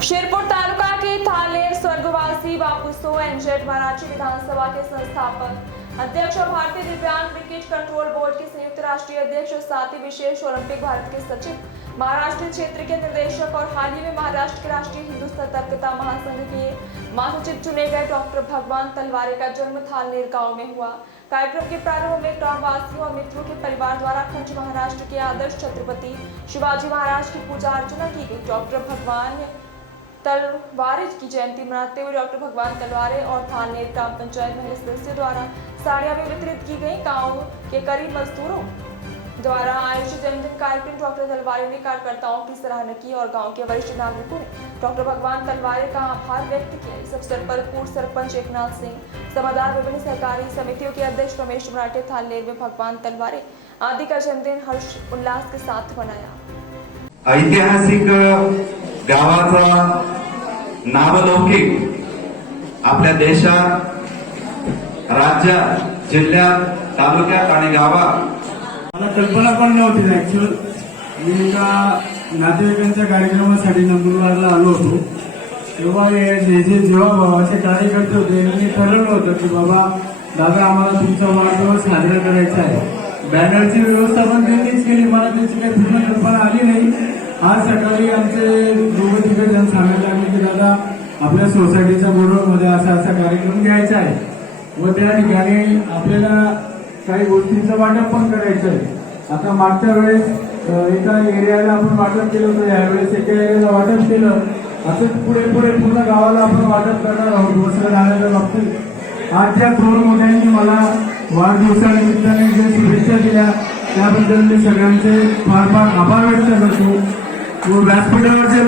शेरपुर तालुका के थालेर स्वर्गवासी बापूसो एनजेड महाराज विधानसभा के संस्थापक अध्यक्ष और भारतीय दिव्यांग क्रिकेट कंट्रोल बोर्ड के संयुक्त राष्ट्रीय अध्यक्ष और साथ ही विशेष ओलंपिक भारत के सचिव महाराष्ट्र क्षेत्र के निर्देशक और हाल ही में महाराष्ट्र के राष्ट्रीय हिंदू सतर्कता महासंघ के महासचिव चुने गए डॉक्टर भगवान तलवारे का जन्म थालनेर गांव में हुआ। कार्यक्रम के प्रारंभ में गांव वासियों और मित्रों के परिवार द्वारा अखंड महाराष्ट्र के आदर्श छत्रपति शिवाजी महाराज की पूजा अर्चना की गई। डॉक्टर भगवान तलवारे की जयंती मनाते हुए डॉक्टर भगवान तलवारे और थालनेर ग्राम पंचायत महिला सदस्यों द्वारा साड़ियां भी वितरित की गई। गांव के करीब मजदूरों द्वारा आयोजित जन्मदिन कार्यक्रम डॉक्टर तलवारे ने कार्यकर्ताओं की सराहना की और गांव के वरिष्ठ नागरिकों ने डॉक्टर भगवान तलवारे का आभार व्यक्त किया। इस अवसर पर पूर्व सरपंच एकनाथ सिंह, समादार विभिन्न सहकारी समितियों के अध्यक्ष रमेश मराठे, थालनेर में भगवान तलवारे आदि का जन्मदिन हर्ष उल्लास के साथ मनाया। ऐतिहासिक गावाचा नावलौकिक आपल्या देशात, राज्यात, जिल्ह्यात, तालुक्यात आणि गावात मला कल्पना पण नव्हती। ऍक्च्युअल मी एका नातेवाईकांच्या कार्यक्रमासाठी नंदुरबारला आलो होतो, तेव्हा जेव्हा भावाचे कार्यकर्ते होते मी ठरवलं होतं की बाबा दादा आम्हाला तुमचा वाढदिवस साजरा करायचा आहे। बॅनरची व्यवस्था पण त्यांनीच केली, मला त्याची काही पूर्ण कल्पना आली नाही। आज सकाळी आमचे दोघं तिघे जण सांगायला लागले की दादा आपल्या सोसायटीच्या बोर्डमध्ये असा असा कार्यक्रम घ्यायचा आहे व त्या ठिकाणी आपल्याला काही गोष्टींचं वाटप पण करायचं आहे। आता मागच्या वेळेस एका एरियाला आपण वाटप केलं होतं, यावेळेस एका एरियाला वाटप केलं, असं पुढे पुढे पूर्ण गावाला आपण वाटप करणार आहोत वस्त्र राहण्याच्या बाबतीत। आज ज्या थोर मोठ्यांनी मला वाढदिवसानिमित्ताने जे शुभेच्छा दिल्या त्याबद्दल मी सगळ्यांचे फार फार आभार व्यक्त करतो। व्यासपीठावरचे